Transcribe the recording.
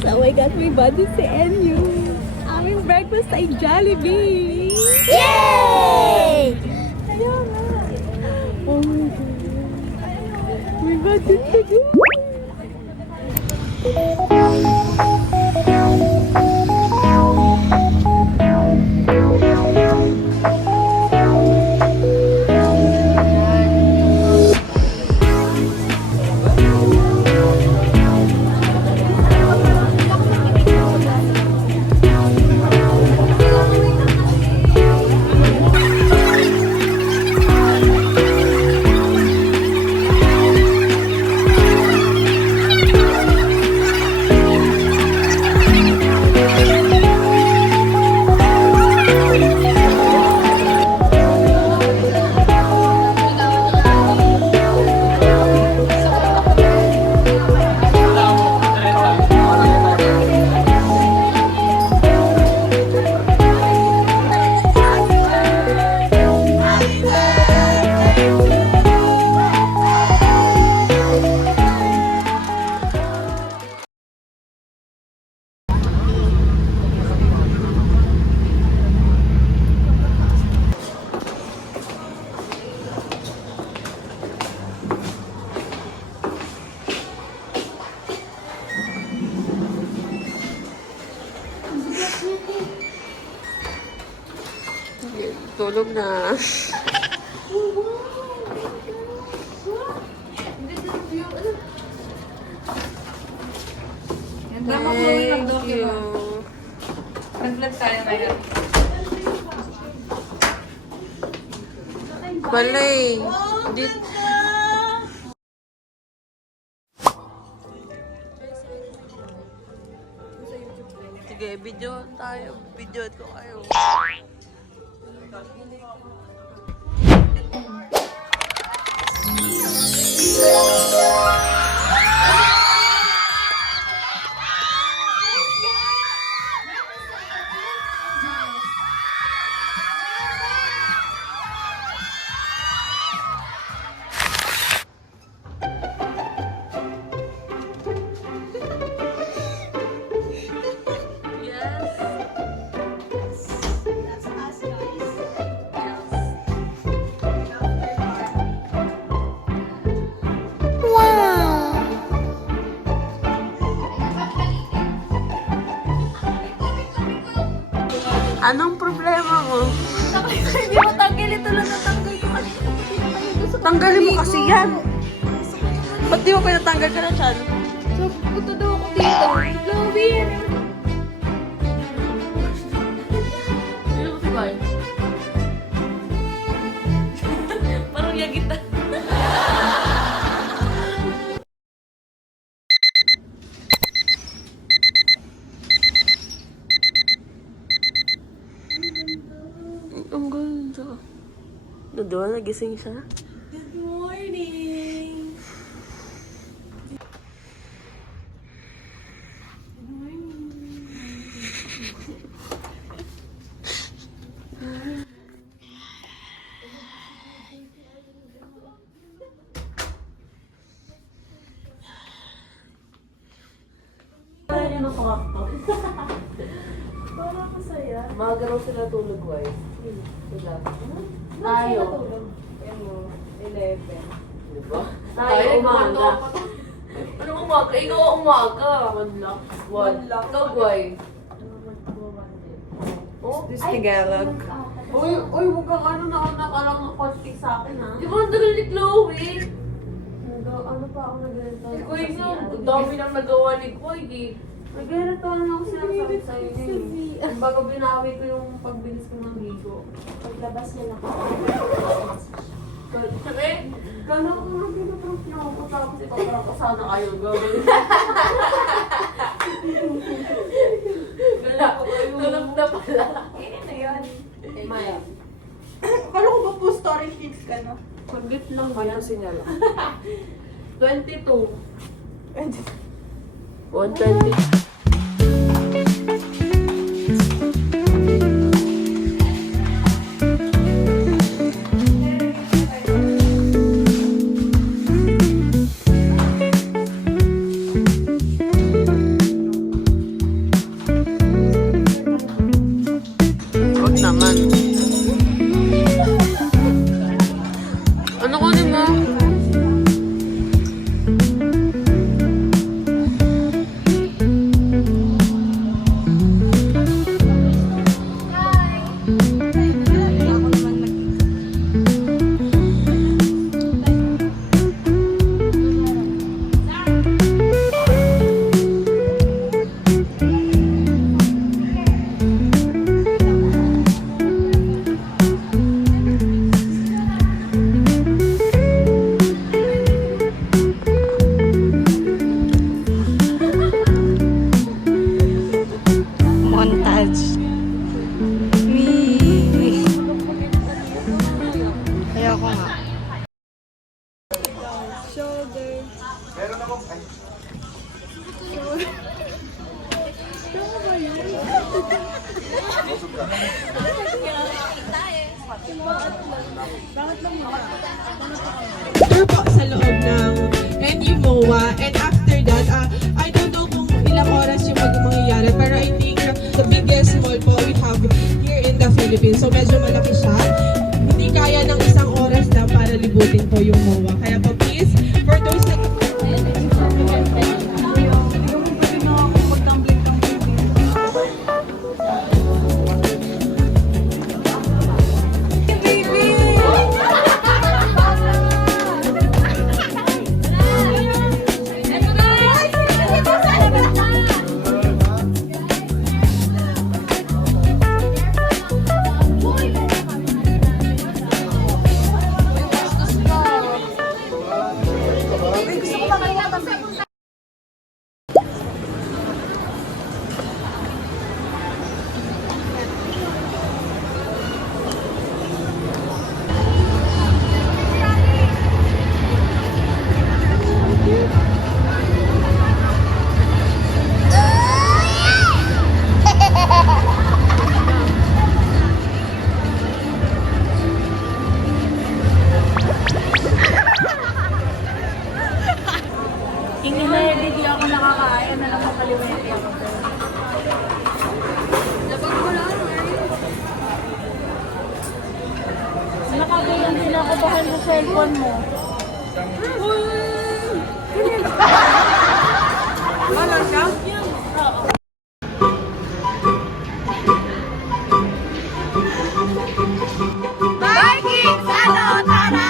Guys, oh my God, may buddy si NU. Aming breakfast ay Jollibee! Yay! Kaya nga. Oh my God. May buddy si tulog na. Thank you. Nag-vlog tayo ngayon. Balay. Sige, video tayo. Video ko kayo. Anong problema mo? Hindi mo tanggal ito lang natanggal ko kanina. Tanggalin mo kasi yan. Ba't di mo pinatanggal ka na dyan? So, punta daw ako dito. Chloe! Sino ko si Boy? Parang yagita. Ang ganda. Doon, nagising siya. Good morning! Parang masaya. Maaga raw sila tulog, guys. Sila. Tayo. Ano? 11. Diba? Tayo umaga. Ano umaga? Ikaw umaga. One One. lock. Ikaw, boy. Oh, this Tagalog. Uy, huwag kang ano nakalang nakostik sa akin, ha? Di ba ang tagal ni Chloe? Ano pa ako nag-ganito? Ikoy nga, ang dami nang nagawa ni Koy, eh. Nag-ganito lang ako sinasabi sa'yo eh. Kumbaga binawi ko yung pagbilis ko ng ligo. Paglabas niya na. Eh, Kala ko nag-ganito Pinapunta ako si Papa ko sana kayo gawin. Wala ko kayo. Tulog na pala. Ano yun? Maya. Akala ko ba po story kids ka, no? Saglit lang Ano yan. sinyala? 22. 120. Huwag naman. Ano kunin mo? Montage. Wee! Kaya ko nga. Shoulder. Tour po sa loob ng NU MOA, and after that, I don't know kung ilang oras yung mangyayari, pero I think the biggest mall po we have here in the Philippines. So medyo malaki siya. Hindi kaya ng isang oras lang para libutin po yung MOA. Kaya po please, for those that Hindi ako nakakaaya na lang makalimutan ako. Dapat ko lang, nakagayan din ako bahal sa cellphone mo. Wala siya? Oo. Vikings! Ano? Tara!